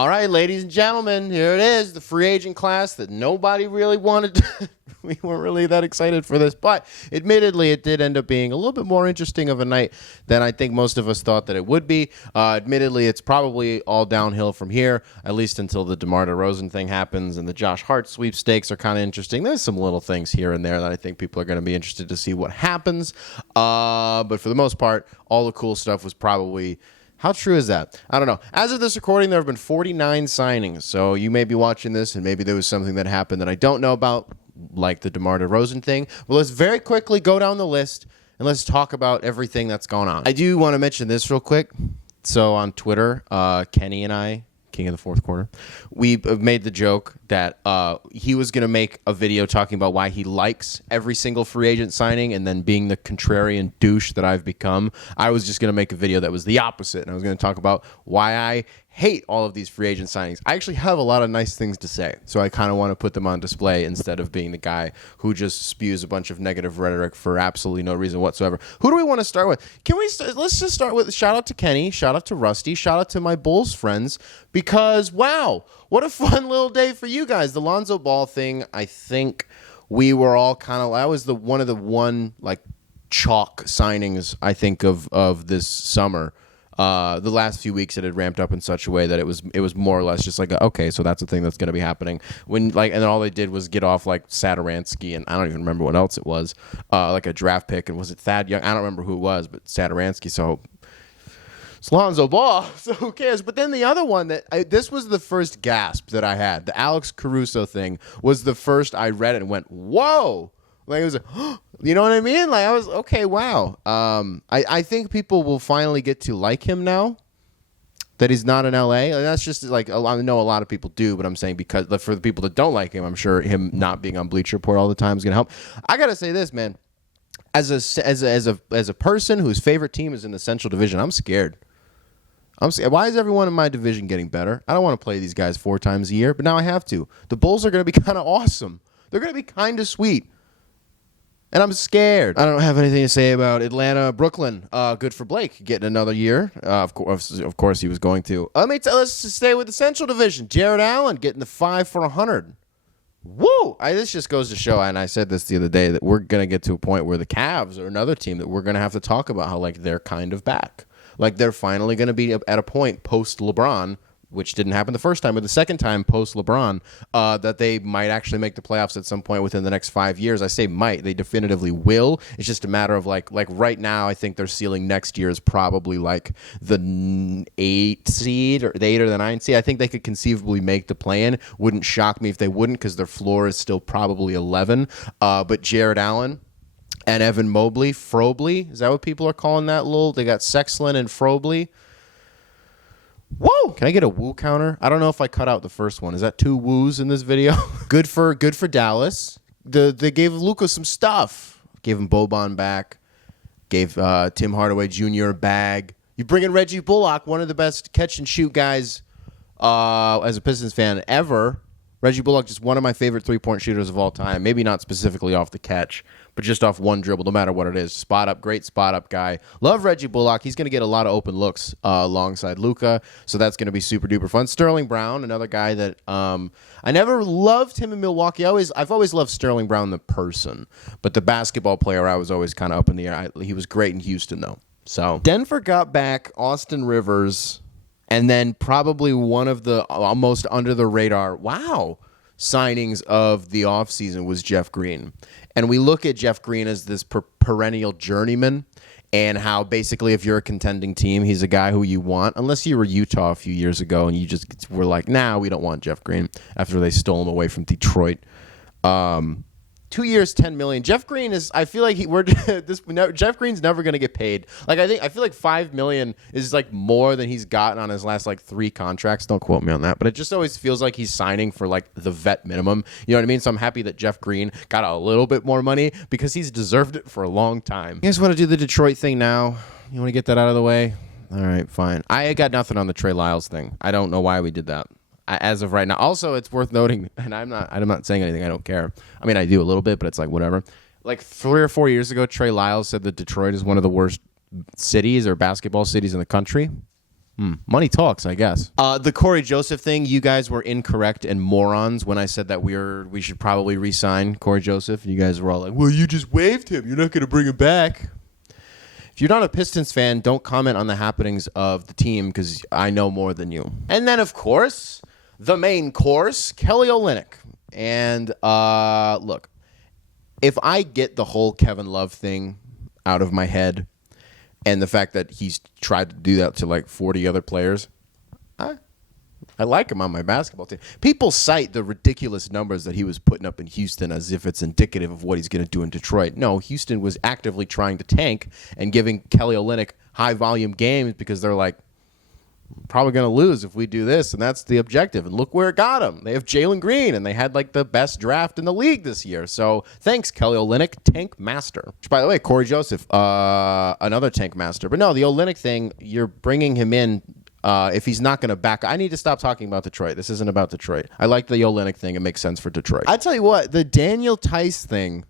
All right, ladies and gentlemen, here it is, the free agent class that nobody really wanted to. We weren't really that excited for this, but admittedly, it did end up being a little bit more interesting of a night than I think most of us thought that it would be. Admittedly, it's probably all downhill from here, at least until the DeMar DeRozan thing happens and the Josh Hart sweepstakes are kind of interesting. There's some little things here and there that I think people are going to be interested to see what happens. But for the most part, all the cool stuff was probably... How true is that? I don't know. As of this recording, there have been 49 signings. So you may be watching this, and maybe there was something that happened that I don't know about, like the DeMar DeRozan thing. Well, let's very quickly go down the list, and let's talk about everything that's going on. I do want to mention this real quick. So on Twitter, Kenny and I, King of the Fourth Quarter, we made the joke that he was going to make a video talking about why he likes every single free agent signing, and then being the contrarian douche that I've become, I was just going to make a video that was the opposite, and I was going to talk about why I hate all of these free agent signings. I actually have a lot of nice things to say, so I kind of want to put them on display instead of being the guy who just spews a bunch of negative rhetoric for absolutely no reason whatsoever. Who do we want to start with? Let's just start with shout out to Kenny, shout out to Rusty, shout out to my Bulls friends, because wow, what a fun little day for you guys. The Lonzo Ball thing, I think we were all kind of, that was one of the like chalk signings I think of this summer. The last few weeks it had ramped up in such a way that it was more or less just like, okay, so that's the thing that's going to be happening. And then all they did was get off like Satoransky, and I don't even remember what else it was, like a draft pick, and was it Thad Young? I don't remember who it was, but Satoransky. So it's Lonzo Ball, so who cares? But then the other one this was the first gasp that I had. The Alex Caruso thing was the first I read it and went, whoa. Like it was, you know what I mean? Like I was, okay, wow. I think people will finally get to like him now that he's not in LA. And that's just like, I know a lot of people do, but I'm saying because for the people that don't like him, I'm sure him not being on Bleacher Report all the time is going to help. I got to say this, man, as a person whose favorite team is in the Central Division, I'm scared. Why is everyone in my division getting better? I don't want to play these guys 4 times a year, but now I have to. The Bulls are going to be kind of awesome. They're going to be kind of sweet. And I'm scared. I don't have anything to say about Atlanta, Brooklyn. Good for Blake getting another year. Of course, he was going to. Let's just stay with the Central Division. Jared Allen getting the 5 for 100. Woo! This just goes to show, and I said this the other day, that we're gonna get to a point where the Cavs are another team that we're gonna have to talk about how like they're kind of back. Like they're finally gonna be at a point post LeBron, which didn't happen the first time, but the second time post-LeBron, that they might actually make the playoffs at some point within the next 5 years. I say might. They definitively will. It's just a matter of, like right now, I think their ceiling next year is probably, like, the 8 seed, or the 8 or the 9 seed. I think they could conceivably make the play-in. Wouldn't shock me if they wouldn't, because their floor is still probably 11. But Jared Allen and Evan Mobley, Frobley, is that what people are calling that little? They got Sexlin and Frobley. Whoa! Can I get a woo counter? I don't know if I cut out the first one. Is that 2 woos in this video? Good for Dallas. They gave Luka some stuff. Gave him Boban back. Gave Tim Hardaway Jr. a bag. You bring in Reggie Bullock, one of the best catch and shoot guys as a Pistons fan ever. Reggie Bullock, just one of my favorite three-point shooters of all time. Maybe not specifically off the catch, but just off one dribble, no matter what it is. Spot up, great spot up guy. Love Reggie Bullock. He's going to get a lot of open looks alongside Luka, so that's going to be super duper fun. Sterling Brown, another guy that I never loved him in Milwaukee. I've always loved Sterling Brown the person, but the basketball player I was always kind of up in the air. He was great in Houston though. So Denver got back Austin Rivers. And then probably one of the almost under the radar, signings of the offseason was Jeff Green. And we look at Jeff Green as this perennial journeyman, and how basically if you're a contending team, he's a guy who you want, unless you were Utah a few years ago and you just were like, nah, we don't want Jeff Green after they stole him away from Detroit. 2 years, $10 million. Jeff Green is. I feel like Jeff Green's never going to get paid. Like I feel like $5 million is like more than he's gotten on his last like 3 contracts. Don't quote me on that, but it just always feels like he's signing for like the vet minimum. You know what I mean? So I'm happy that Jeff Green got a little bit more money because he's deserved it for a long time. You guys want to do the Detroit thing now? You want to get that out of the way? All right, fine. I got nothing on the Trey Lyles thing. I don't know why we did that. As of right now. Also, it's worth noting, and I'm not saying anything. I don't care. I mean, I do a little bit, but it's like whatever. Like 3 or 4 years ago, Trey Lyles said that Detroit is one of the worst cities or basketball cities in the country. Money talks, I guess. The Corey Joseph thing, you guys were incorrect and morons when I said that we should probably re-sign Corey Joseph. You guys were all like, well, you just waived him. You're not going to bring him back. If you're not a Pistons fan, don't comment on the happenings of the team because I know more than you. And then, of course, the main course, Kelly Olynyk. And look, if I get the whole Kevin Love thing out of my head, and the fact that he's tried to do that to like 40 other players, I like him on my basketball team. People cite the ridiculous numbers that he was putting up in Houston as if it's indicative of what he's going to do in Detroit. No, Houston was actively trying to tank and giving Kelly Olynyk high-volume games because they're like, probably going to lose if we do this, and that's the objective. And look where it got them. They have Jalen Green, and they had like the best draft in the league this year. So thanks, Kelly Olynyk, tank master. Which, by the way, Corey Joseph, another tank master. But no, the Olynyk thing, you're bringing him in if he's not going to back. I need to stop talking about Detroit. This isn't about Detroit. I like the Olynyk thing. It makes sense for Detroit. I tell you what, the Daniel Tice thing,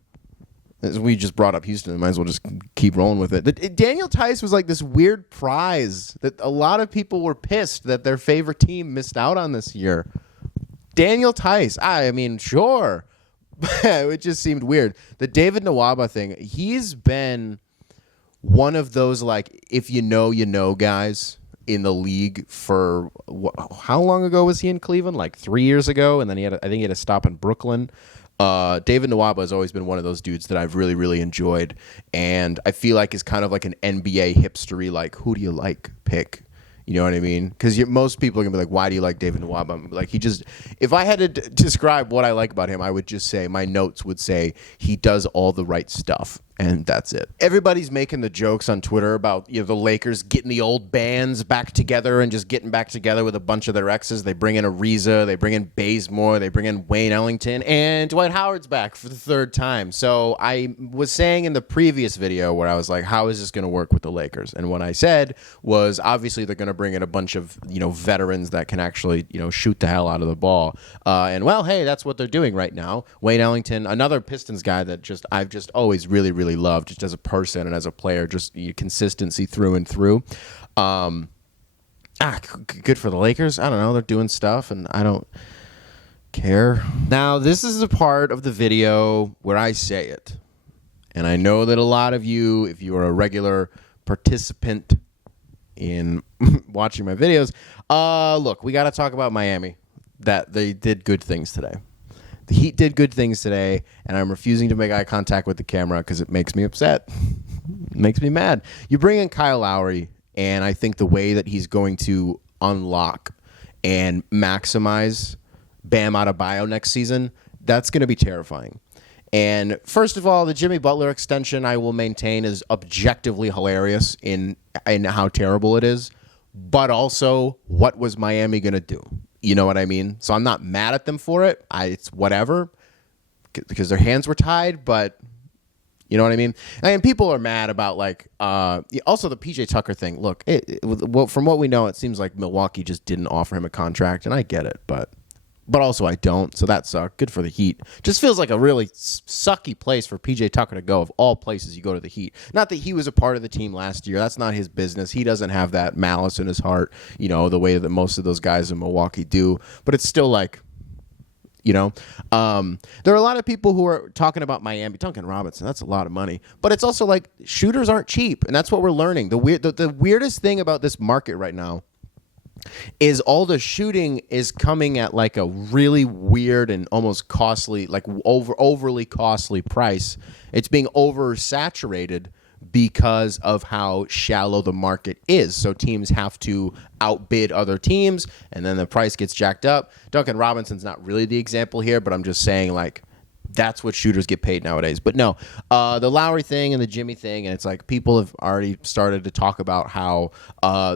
as we just brought up Houston, might as well just keep rolling with it. Daniel Tice was like this weird prize that a lot of people were pissed that their favorite team missed out on this year. Daniel Tice, I mean, sure. It just seemed weird. The David Nwaba thing, he's been one of those, like, if you know guys in the league for, how long ago was he in Cleveland? Like 3 years ago, and then I think he had a stop in Brooklyn. David Nwaba has always been one of those dudes that I've really, really enjoyed, and I feel like is kind of like an NBA hipstery, like, who do you like pick? You know what I mean? Because most people are going to be like, why do you like David Nwaba? Like, if I had to describe what I like about him, I would just say, my notes would say, he does all the right stuff. And that's it. Everybody's making the jokes on Twitter about, you know, the Lakers getting the old bands back together and just getting back together with a bunch of their exes. They bring in Ariza, they bring in Bazemore, they bring in Wayne Ellington, and Dwight Howard's back for the third time. So I was saying in the previous video where I was like, how is this going to work with the Lakers? And what I said was, obviously they're going to bring in a bunch of, you know, veterans that can actually, you know, shoot the hell out of the ball. And well, hey, that's what they're doing right now. Wayne Ellington, another Pistons guy that I've just always really, really loved, just as a person and as a player, just consistency through and through. Good for the Lakers. I don't know. They're doing stuff, and I don't care. Now, this is a part of the video where I say it, and I know that a lot of you, if you are a regular participant in watching my videos, look, we got to talk about Miami, that they did good things today. The Heat did good things today, and I'm refusing to make eye contact with the camera because it makes me upset. It makes me mad. You bring in Kyle Lowry, and I think the way that he's going to unlock and maximize Bam Adebayo next season, that's going to be terrifying. And first of all, the Jimmy Butler extension I will maintain is objectively hilarious in how terrible it is, but also what was Miami going to do? You know what I mean? So I'm not mad at them for it. It's whatever, because their hands were tied, but you know what I mean? And people are mad about, like, also the PJ Tucker thing. Look, from what we know, it seems like Milwaukee just didn't offer him a contract, and I get it, but also I don't, so that sucked. Good for the Heat. Just feels like a really sucky place for PJ Tucker to go. Of all places, you go to the Heat. Not that he was a part of the team last year. That's not his business. He doesn't have that malice in his heart, you know, the way that most of those guys in Milwaukee do. But it's still like, you know, there are a lot of people who are talking about Miami. Duncan Robinson, that's a lot of money. But it's also like, shooters aren't cheap, and that's what we're learning. The weirdest thing about this market right now is all the shooting is coming at like a really weird and almost costly, like overly costly price. It's being oversaturated because of how shallow the market is. So teams have to outbid other teams, and then the price gets jacked up. Duncan Robinson's not really the example here, but I'm just saying, like, that's what shooters get paid nowadays. But no, the Lowry thing and the Jimmy thing, and it's like people have already started to talk about how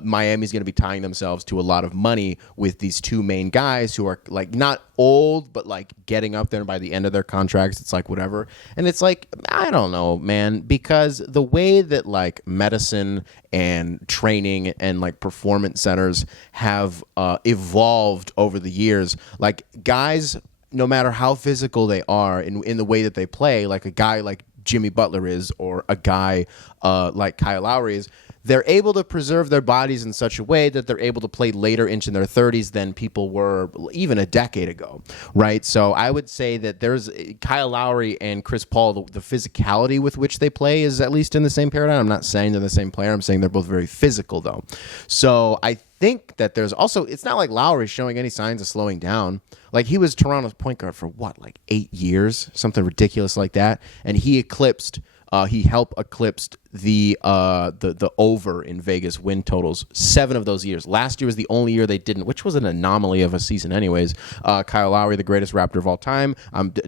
Miami's going to be tying themselves to a lot of money with these two main guys who are like not old, but like getting up there by the end of their contracts. It's like whatever. And it's like, I don't know, man, because the way that like medicine and training and like performance centers have evolved over the years, like guys, no matter how physical they are in the way that they play, like a guy like Jimmy Butler is, or a guy like Kyle Lowry is, they're able to preserve their bodies in such a way that they're able to play later into their 30s than people were even a decade ago, right? So I would say that there's Kyle Lowry and Chris Paul, the physicality with which they play is at least in the same paradigm. I'm not saying they're the same player. I'm saying they're both very physical, though. So I think that there's also, it's not like Lowry's showing any signs of slowing down. Like, he was Toronto's point guard for what, like 8 years, something ridiculous like that, and he helped eclipse the over in Vegas win totals 7 of those years. Last year was the only year they didn't, which was an anomaly of a season anyways. Kyle Lowry, the greatest Raptor of all time.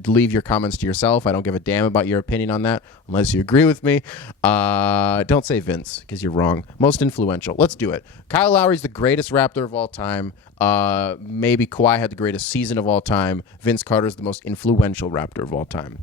Leave your comments to yourself. I don't give a damn about your opinion on that unless you agree with me. Don't say Vince because you're wrong. Most influential. Let's do it. Kyle Lowry's the greatest Raptor of all time. Maybe Kawhi had the greatest season of all time. Vince Carter's the most influential Raptor of all time.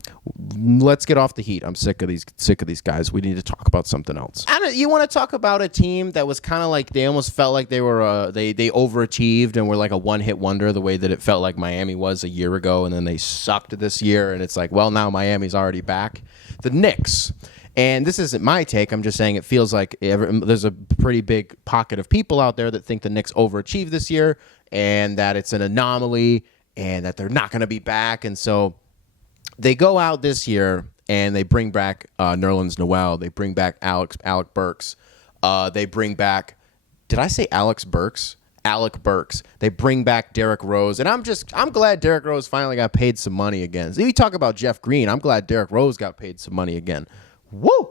Let's get off the heat. I'm sick of these guys. We need to talk about something else. You want to talk about a team that was kind of like, they almost felt like they were they overachieved and were like a one-hit wonder, the way that it felt like Miami was a year ago, and then they sucked this year, and it's like, well, now Miami's already back. The Knicks. And this isn't my take. I'm just saying it feels like there's a pretty big pocket of people out there that think the Knicks overachieved this year and that it's an anomaly and that they're not going to be back. And so they go out this year and they bring back Nerlens Noel. They bring back Alec Burks. They bring back, did I say Alex Burks? Alec Burks. They bring back Derrick Rose. And I'm glad Derrick Rose finally got paid some money again. So you talk about Jeff Green. I'm glad Derrick Rose got paid some money again. Woo!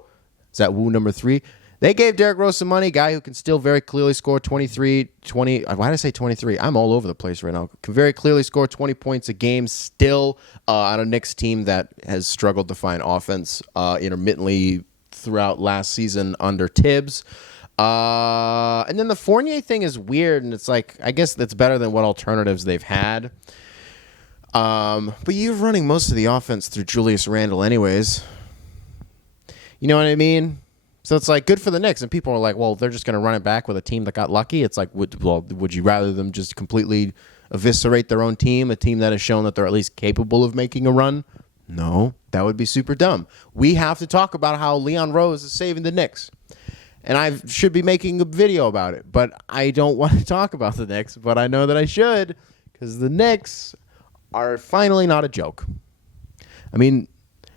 Is that woo number 3? They gave Derrick Rose some money, guy who can still very clearly score 23, 20. Why did I say 23? I'm all over the place right now. Can very clearly score 20 points a game still on a Knicks team that has struggled to find offense intermittently throughout last season under Tibbs. And then the Fournier thing is weird, and it's like, I guess that's better than what alternatives they've had. But you're running most of the offense through Julius Randle anyways. You know what I mean? So it's like, good for the Knicks. And people are like, well, they're just going to run it back with a team that got lucky. It's like, would you rather them just completely eviscerate their own team, a team that has shown that they're at least capable of making a run? No, that would be super dumb. We have to talk about how Leon Rose is saving the Knicks. And I should be making a video about it. But I don't want to talk about the Knicks. But I know that I should, because the Knicks are finally not a joke. I mean,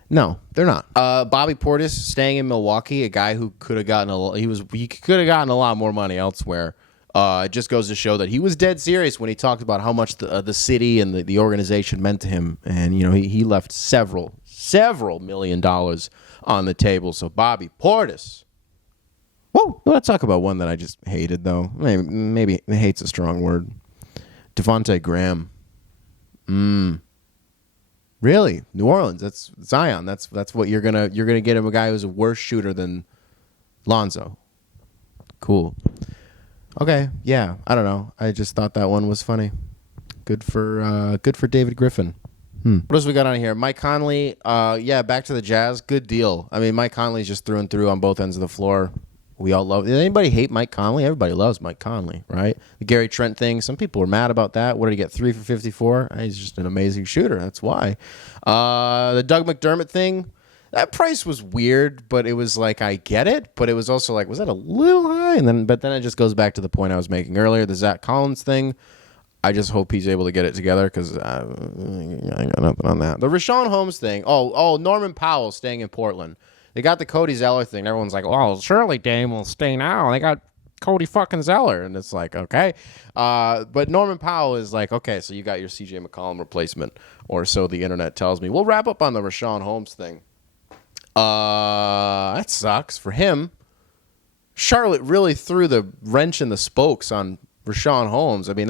no, they're not. Bobby Portis staying in Milwaukee, a guy who could have gotten he could have gotten a lot more money elsewhere. It just goes to show that he was dead serious when he talked about how much the city and the organization meant to him, and he left several $1 million on the table. So Bobby Portis. Whoa, let's talk about one that I just hated though. Maybe hate's a strong word. Devonte Graham. Really? New Orleans. That's Zion. That's what you're gonna get him, a guy who's a worse shooter than Lonzo. Cool. Okay. Yeah. I don't know. I just thought that one was funny. Good for David Griffin. What else we got on here? Mike Conley. Back to the Jazz. Good deal. I mean, Mike Conley's just through and through on both ends of the floor. We all love. Did anybody hate Mike Conley? Everybody loves Mike Conley, right? The Gary Trent thing. Some people were mad about that. What did he get? 3 for 54. He's just an amazing shooter. That's why. The Doug McDermott thing. That price was weird, but it was like, I get it, but it was also like, was that a little high? But then it just goes back to the point I was making earlier. The Zach Collins thing. I just hope he's able to get it together because I got nothing on that. The Rashawn Holmes thing. Oh, Norman Powell staying in Portland. They got the Cody Zeller thing. Everyone's like, well, surely Dame will stay now. They got Cody fucking Zeller. And it's like, okay. But Norman Powell is like, okay, so you got your CJ McCollum replacement, or so the internet tells me. We'll wrap up on the Rashawn Holmes thing. That sucks for him. Charlotte really threw the wrench in the spokes on Rashawn Holmes. I mean,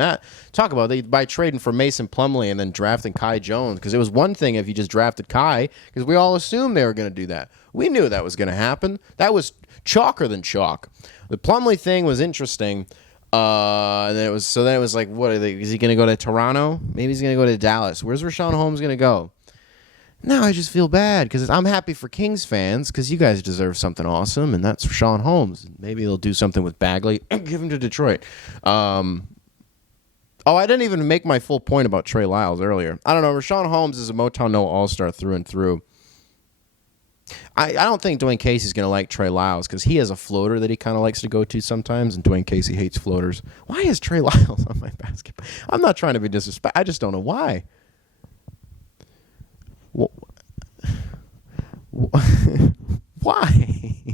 talk about by trading for Mason Plumlee and then drafting Kai Jones, because it was one thing if you just drafted Kai, because we all assumed they were going to do that. We knew that was going to happen. That was chalker than chalk. The Plumlee thing was interesting. And then it was like, what is he going to go to Toronto? Maybe he's going to go to Dallas. Where's Rashawn Holmes going to go? Now I just feel bad because I'm happy for Kings fans because you guys deserve something awesome, and that's Rashawn Holmes. Maybe they'll do something with Bagley. Give him to Detroit. I didn't even make my full point about Trey Lyles earlier. I don't know. Rashawn Holmes is a Motown No All-Star through and through. I don't think Dwayne Casey's going to like Trey Lyles because he has a floater that he kind of likes to go to sometimes, and Dwayne Casey hates floaters. Why is Trey Lyles on my basketball? I'm not trying to be disrespectful. I just don't know why. Why?